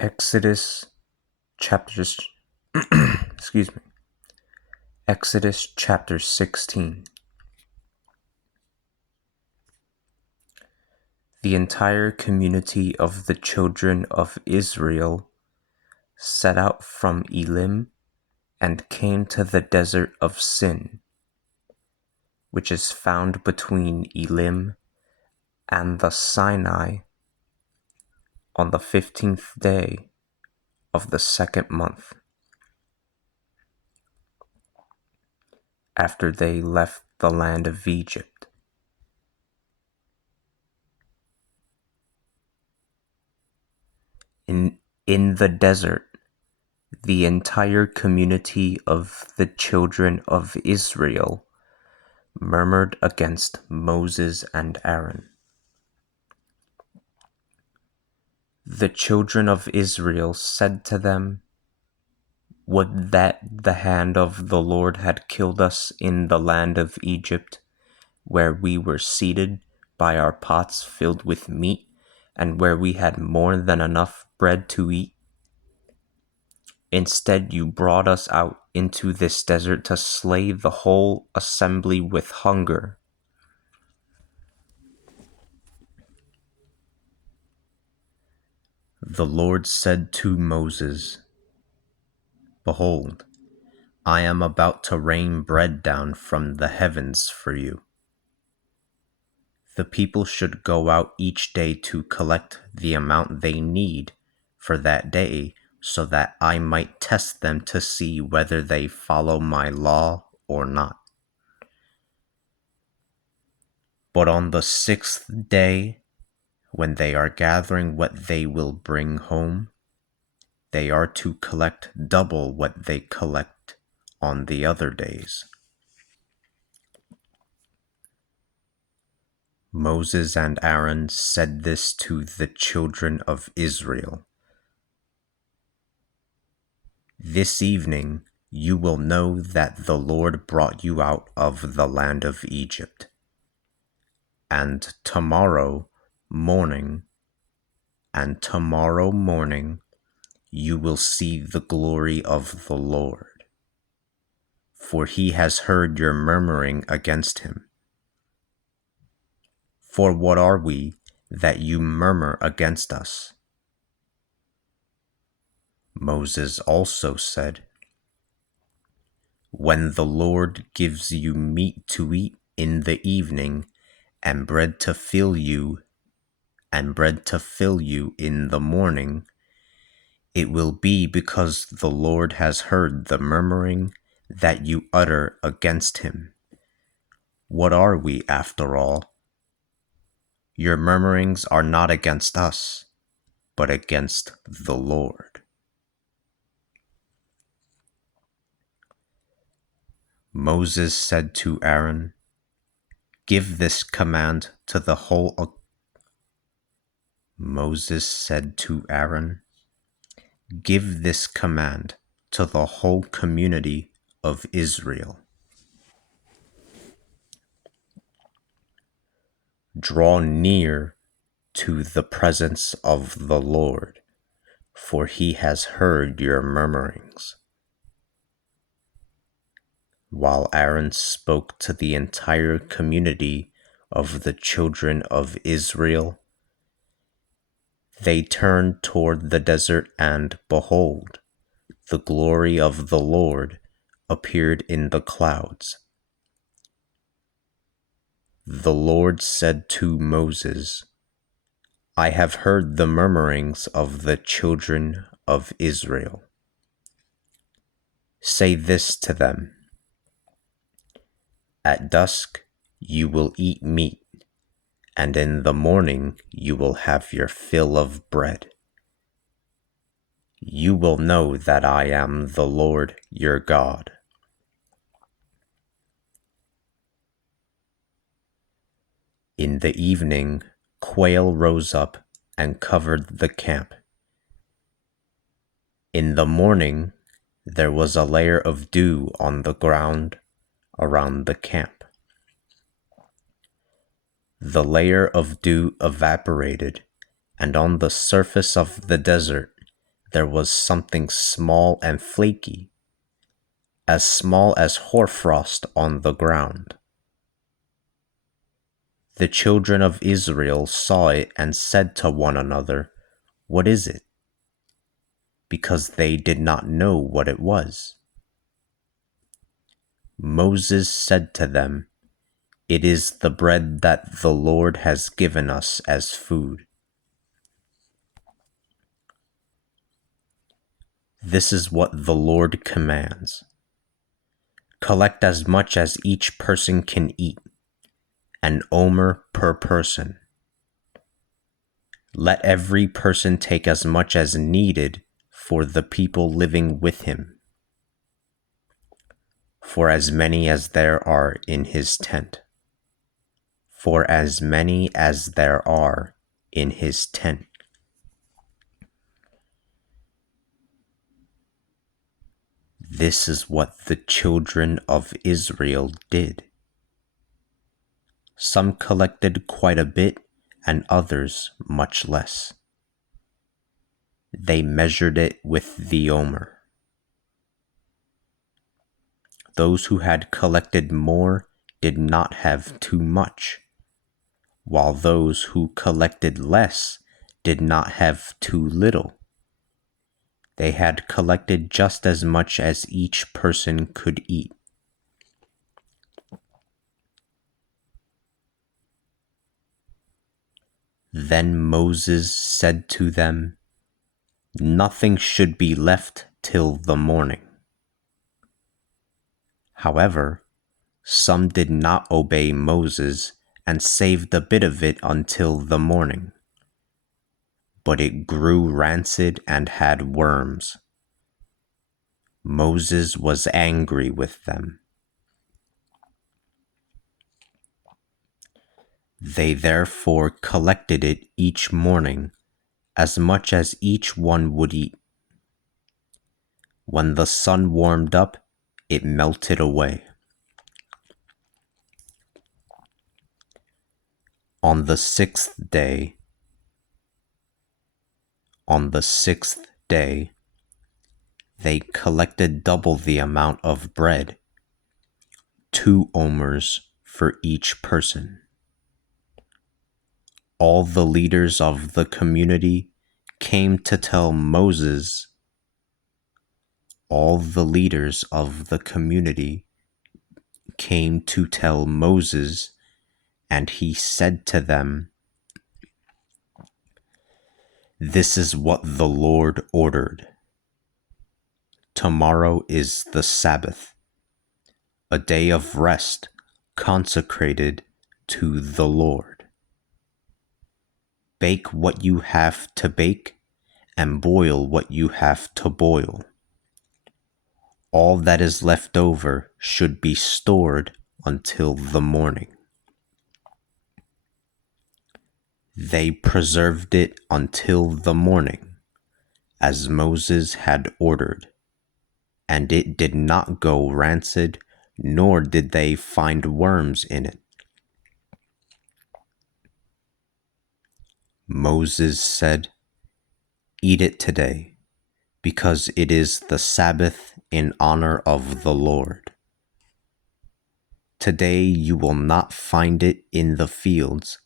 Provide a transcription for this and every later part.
Exodus chapters excuse me. Exodus chapter 16. The entire community of the children of Israel set out from Elim and came to the desert of Sin, which is found between Elim and the Sinai, on the 15th day of the second month, after they left the land of Egypt. In the desert, the entire community of the children of Israel murmured against Moses and Aaron. The children of Israel said to them, "Would that the hand of the Lord had killed us in the land of Egypt, where we were seated by our pots filled with meat, and where we had more than enough bread to eat. Instead, you brought us out into this desert to slay the whole assembly with hunger." The Lord said to Moses, "Behold, I am about to rain bread down from the heavens for you. The people should go out each day to collect the amount they need for that day, so that I might test them to see whether they follow my law or not. But on the sixth day, when they are gathering what they will bring home, they are to collect double what they collect on the other days." Moses and Aaron said this to the children of Israel. "This evening you will know that the Lord brought you out of the land of Egypt. And tomorrow morning you will see the glory of the Lord, for he has heard your murmuring against him. For what are we that you murmur against us?" Moses also said, "When the Lord gives you meat to eat in the evening, and bread to fill you in the morning, it will be because the Lord has heard the murmuring that you utter against him. What are we, after all? Your murmurings are not against us, but against the Lord." Moses said to Aaron, "Give this command to the whole community of Israel. Draw near to the presence of the Lord, for he has heard your murmurings." While Aaron spoke to the entire community of the children of Israel, they turned toward the desert, and behold, the glory of the Lord appeared in the clouds. The Lord said to Moses, "I have heard the murmurings of the children of Israel. Say this to them: at dusk you will eat meat, and in the morning you will have your fill of bread. You will know that I am the Lord your God." In the evening, quail rose up and covered the camp. In the morning, there was a layer of dew on the ground around the camp. The layer of dew evaporated, and on the surface of the desert there was something small and flaky, as small as hoarfrost on the ground. The children of Israel saw it and said to one another, "What is it?" Because they did not know what it was. Moses said to them, "It is the bread that the Lord has given us as food." This is what the Lord commands. Collect as much as each person can eat, an omer per person. Let every person take as much as needed for the people living with him, for as many as there are in his tent. For as many as there are in his tent. This is what the children of Israel did. Some collected quite a bit, and others much less. They measured it with the omer. Those who had collected more did not have too much, while those who collected less did not have too little. They had collected just as much as each person could eat. Then Moses said to them, "Nothing should be left till the morning." However, some did not obey Moses and saved a bit of it until the morning. But it grew rancid and had worms. Moses was angry with them. They therefore collected it each morning, as much as each one would eat. When the sun warmed up, it melted away. On the sixth day, they collected double the amount of bread, 2 omers for each person. All the leaders of the community came to tell Moses. All the leaders of the community came to tell Moses, and he said to them, "This is what the Lord ordered. Tomorrow is the Sabbath, a day of rest consecrated to the Lord. Bake what you have to bake, and boil what you have to boil. All that is left over should be stored until the morning." They preserved it until the morning, as Moses had ordered, and it did not go rancid, nor did they find worms in it. Moses said, "Eat it today, because it is the Sabbath in honor of the Lord. Today you will not find it in the fields.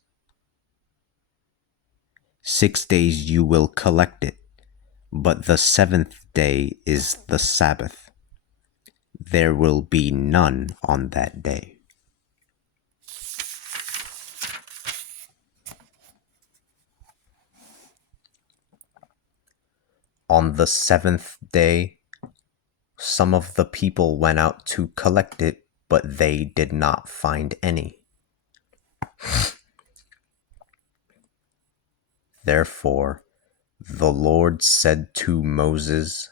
6 days you will collect it, but the 7th day is the Sabbath. There will be none on that day." On the 7th day, some of the people went out to collect it, but they did not find any. Therefore, the Lord said to Moses,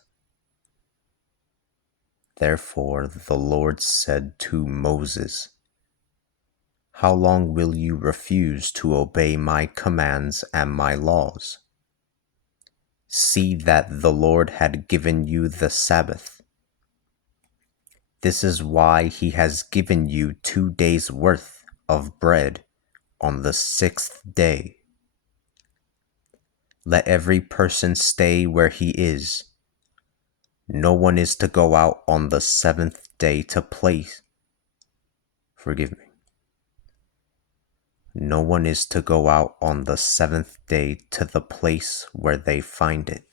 "How long will you refuse to obey my commands and my laws? See that the Lord had given you the Sabbath. This is why he has given you 2 days' worth of bread on the 6th day. Let every person stay where he is. No one is to go out on the seventh day to place. Forgive me. No one is to go out on the seventh day to the place where they find it.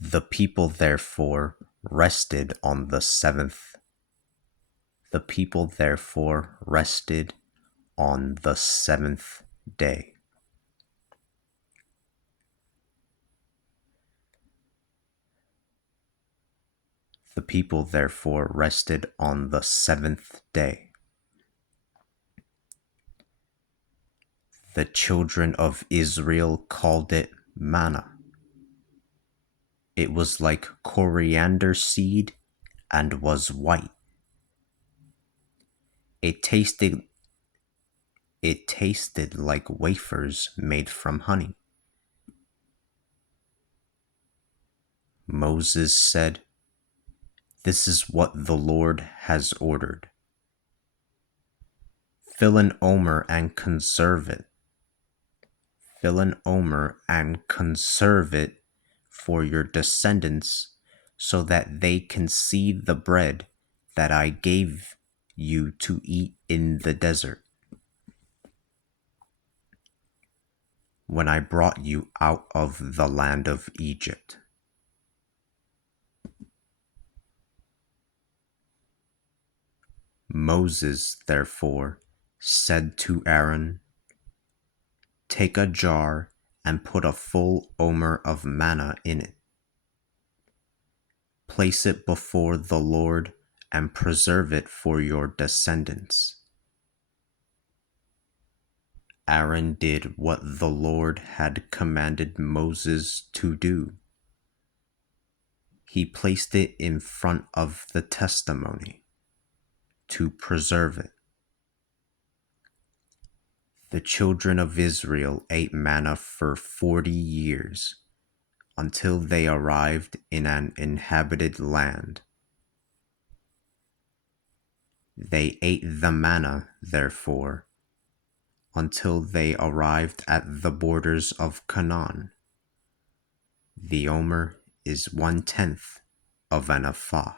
The people therefore rested on the seventh. The people therefore rested on the seventh day. The people therefore rested on the seventh day. The children of Israel called it manna. It was like coriander seed and was white. It tasted like wafers made from honey. Moses said, "This is what the Lord has ordered. Fill an omer and conserve it. Fill an omer and conserve it for your descendants, so that they can see the bread that I gave you to eat in the desert, when I brought you out of the land of Egypt." Moses, therefore, said to Aaron, "Take a jar and put a full omer of manna in it. Place it before the Lord and preserve it for your descendants." Aaron did what the Lord had commanded Moses to do. He placed it in front of the testimony to preserve it. The children of Israel ate manna for 40 years, until they arrived in an inhabited land. They ate the manna, therefore, until they arrived at the borders of Canaan. The omer is 1/10 of an ephah.